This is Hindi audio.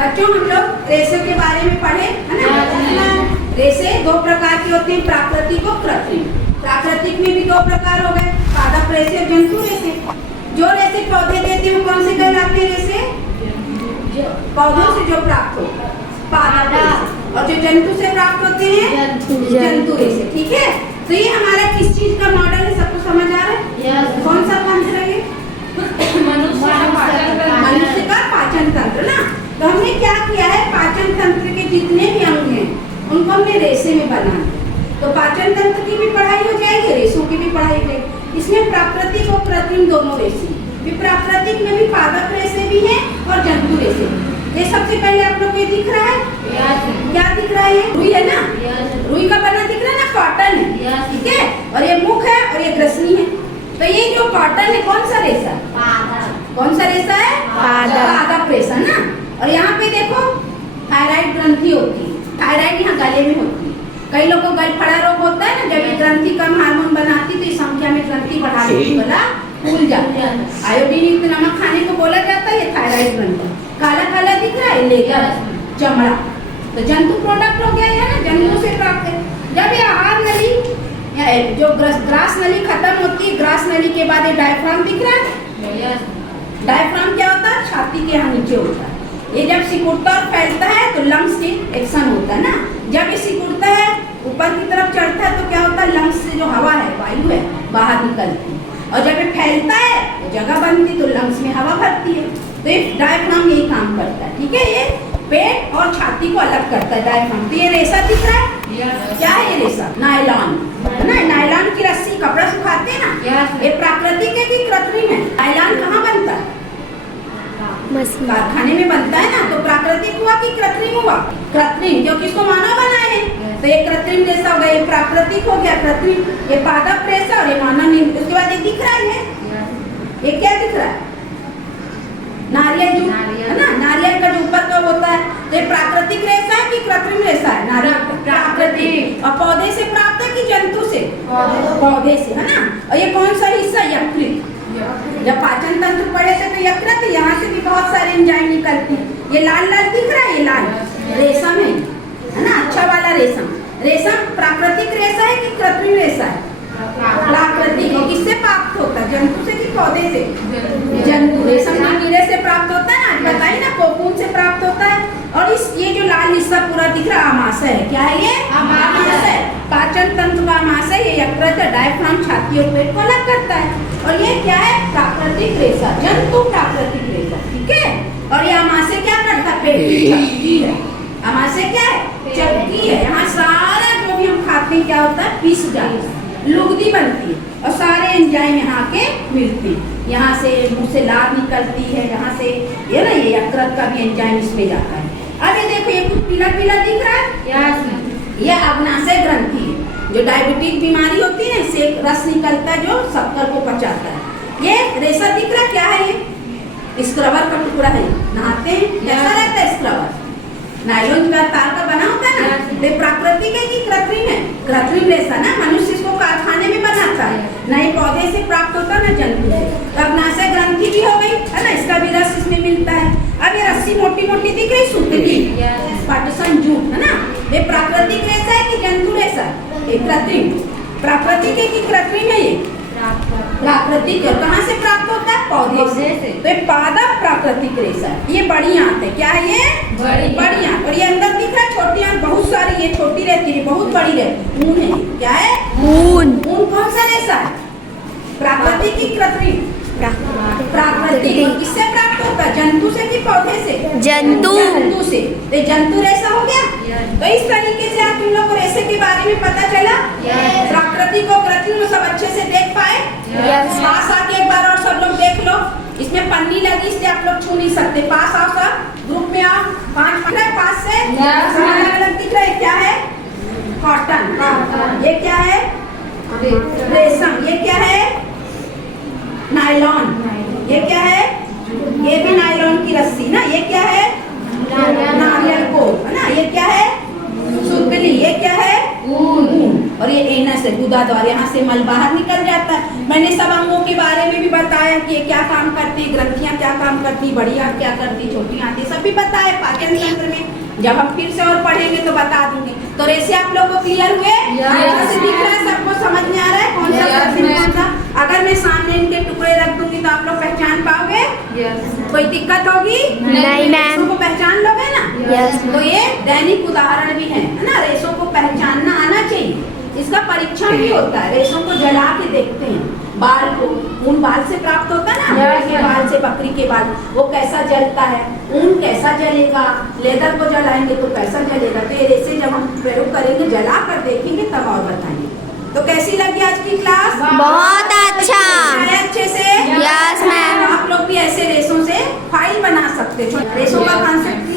बच्चों हम लोग रेशे के बारे में पढ़े है ना। रेशे दो प्रकार की होती हैं, प्राकृतिक और कृत्रिम। प्राकृतिक में भी दो प्रकार हो गए, पादप रेशे और जंतु रेशे। जो रेशे पौधे देते हैं वो कौन से कहलाते हैं रेशे? पौधों से जो प्राप्त हो पादप रेशे, और जो जंतु से प्राप्त होते हैं जंतु रेशे। ठीक है, तो ये हमारा किस चीज का मॉडल है, सबको समझ आ रहा है? कौन सा तंत्र है ये? मनुष्य का पाचन तंत्र ना। तो हमने क्या किया है, पाचन तंत्र के जितने भी अंग हैं उनको हमने रेशे में बना दिया। तो पाचन तंत्र की भी पढ़ाई हो जाएगी, रेशों की भी पढ़ाई हो जाएगी। इसमें प्राकृतिक और कृत्रिम दोनों रेशे। प्राकृतिक में भी पादप रेशे भी हैं और जंतु रेशे। ये सबसे पहले आप लोग ये दिख रहा है, क्या दिख रहा है? रुई है ना, रुई का बना दिख रहा है ना, कॉटन है। ठीक है, और ये मुख है और ये ग्रसनी है। तो ये जो कॉटन है कौन सा रेशा? कौन सा रेशा है? पादप रेशा ना। और यहाँ पे देखो थायराइड ग्रंथि होती है। थायराइड यहाँ गले में होती है। कई लोगों को गलफड़ा रोग होता है ना, जब ये ग्रंथि कम हार्मोन बनाती तो इस संख्या में ग्रंथि बढ़ा देती, गला फूल जाता है। आयोडीन युक्त नमक खाने को बोला जाता है, ये थायराइड ग्रंथि। काला काला दिख रहा है, लेकर चमड़ा। तो जंतु प्रोडक्ट हो गया है ना, जंतु से प्राप्त है। जब ये आहार नली जो ग्रास नली खत्म होती है, ग्रास नली के बाद ये डायफ्राम दिख रहा है। डायफ्राम क्या होता है? छाती के यहाँ नीचे होता है। ये जब सिकुड़ता और फैलता है तो लंग्स की एक्शन होता है ना। जब ये सिकुड़ता है ऊपर की तरफ चढ़ता है तो क्या होता है, लंग्स से जो हवा है, वायु है, बाहर निकलती है। और जब ये फैलता है तो जगह बनती तो लंग्स में हवा भरती है। तो ये डायफ्राम यही काम करता है। ठीक है, ये पेट और छाती को अलग करता है डायफ्राम। तो ये रेशा दिख रहा है, क्या है ये रेशा? नायलॉन है ना। नायलॉन की रस्सी कपड़ा सुखाते हैं ना, ये प्राकृतिक है कि कृत्रिम है? नायलॉन कहाँ बनता है? कारखाने में बनता है ना। तो प्राकृतिक हुआ कि कृत्रिम हुआ? कृत्रिम, जो किसको मानव बनाए हैं। तो ये कृत्रिम रेशा हो गया, ये प्राकृतिक हो गया, कृत्रिम। ये पादप रेशा और ये मानव निर्मित। उसके बाद ये दिख रहा है, ये क्या दिख रहा है? नारियल जूट है ना। नारियल का जो ऊपर का होता है, तो ये प्राकृतिक रेशा है कि कृत्रिम रेशा है? नारियल प्राकृतिक। और पौधे से प्राप्त है कि जंतु से? पौधे से, है ना। और ये कौन सा हिस्सा? यकृत। जब पाचन तंत्र पढ़े थे तो यकृत, यहाँ से भी बहुत सारे एंजाइम निकलती है। ये लाल लाल दिख रहा है, ये लाल रेशम है ना, अच्छा वाला रेशम। रेशम प्राकृतिक रेशा है कि कृत्रिम रेशा है? प्राकृतिक। और किससे प्राप्त होता है, जंतु से कि पौधे से? जंतु। रेशम जो कीड़े से प्राप्त होता है ना, बताइए ना, कोकून से प्राप्त होता है। और इस ये जो लाल हिस्सा पूरा दिख रहा है, आमाशय है। क्या है ये? आमाशय। पाचन तंत्र का आमाशय ये यकृत, डायफ्राम, छाती और पेट को अलग करता है। और ये क्या है? प्राकृतिक रेशा, जंतु प्राकृतिक रेशा। ठीक है, और ये आमाशय क्या करता है? पेट की चक्की है। आमाशय क्या है? चक्की है। यहाँ सारा जो भी हम खाते हैं क्या होता है? पीस जाता है, लुगदी बनती है और सारे एंजाइम यहाँ के मिलते हैं। यहाँ से मुंह से लार निकलती है, यहाँ से ये ना, ये यकृत का भी एंजाइम इसमें जाता है। अब ये देखो, ये कुछ पीला पीला दिख रहा है, ये अग्नाशय ग्रंथि है। जो डायबिटीज बीमारी होती है, इससे रस निकलता है जो शक्कर को पचाता है। ये रेशा दिख रहा है, क्या है ये? स्क्रबर का टुकड़ा है। नहाते हैं कैसा रहता है स्क्रबर? नायलॉन का तार का बना होता है ना। ये प्राकृतिक है कि कृत्रिम है? कृत्रिम रेशा ना। मनुष्य इसको कारखाने में बनाता है, नए पौधे से प्राप्त होता है ना, जंतु से। तो अग्नाशय ग्रंथि भी हो गई है ना, इसका भी रस इसमें मिलता है। अब ये रस्सी मोटी मोटी दिख रही, सुतली, पाटसन जूट है ना। ये प्राकृतिक रेशा है कि जंतु रेशा? ये कृत्रिम। प्राकृतिक है कि कृत्रिम है? ये प्राकृतिक है। कहाँ से प्राप्त होता है? पौधे से। तो ये पादप प्राकृतिक रेशा है। ये बड़ी आंत है, क्या है ये? बड़ी आंत। और ये अंदर दिख रहा है छोटी आंत, बहुत सारी, ये छोटी रहती है, बहुत बड़ी रहती है। ऊन है, क्या है? ऊन। ऊन कौन सा रेशा है? प्राकृतिक की कृत्रिम? प्राकृतिक। किससे प्राप्त होता है? जंतु से कि पौधे से? जंतु से। तो जंतु रेशा हो गया। तो इस तरीके से आप तुम लोग को रेशे के बारे में पता चला। प्राकृतिक और कृत्रिम सब अच्छे से देख पाए। पास आके एक बार और सब लोग देख लो। इसमें पन्नी लगी, इसलिए आप लोग छू नहीं सकते। पास आओ सब, ग्रुप में आओ। 5 पास से अलग अलग दिख रहा है, क्या है? कॉटन। ये क्या है? रेशम। ये क्या है? नायलॉन। ये क्या है? ये भी नायलॉन की रस्सी ना। ये क्या है? नारियल को है ना। ये क्या है? सुतली। ये क्या है? ऊन। और ये एनस है, गुदा बाद और यहाँ से मल बाहर निकल जाता है। मैंने सब अंगों के बारे में भी बताया कि ये क्या काम करती, ग्रंथियां क्या काम करती, बड़ी आंत क्या करती, छोटी आंत, सब भी बताया पाचन तंत्र में। जब हम फिर से और पढ़ेंगे तो बता दूंगी। तो रेसे आप लोगों को क्लियर हुए? अच्छा से दिख रहा है, सबको समझ में आ रहा है कौन सा ग्रंथि कौन सा? अगर मैं सामने इनके टुकड़े रख दूंगी तो आप लोग पहचान पाओगे? कोई दिक्कत होगी? नहीं मैम। रेसों को पहचान लोगे ना? तो ये दैनिक उदाहरण भी है ना, रेसों को पहचानना आना चाहिए। इसका परीक्षण भी होता है, रेसों को जला के देखते हैं, बाल को, ऊन बाल से प्राप्त होता है ना, भेड़ के बाल से, बकरी के बाल, वो कैसा जलता है, ऊन कैसा जलेगा, लेदर को जलाएंगे तो कैसा जलेगा। तो ये रेसे जब हम प्रयोग करेंगे, जला कर देखेंगे तब और बताएंगे। तो कैसी लगी आज की क्लास? बहुत अच्छा। अच्छे से? Yes ma'am. आप लोग भी ऐसे रेसों से फाइल बना सकते हो। रेसों का कॉन्सेप्ट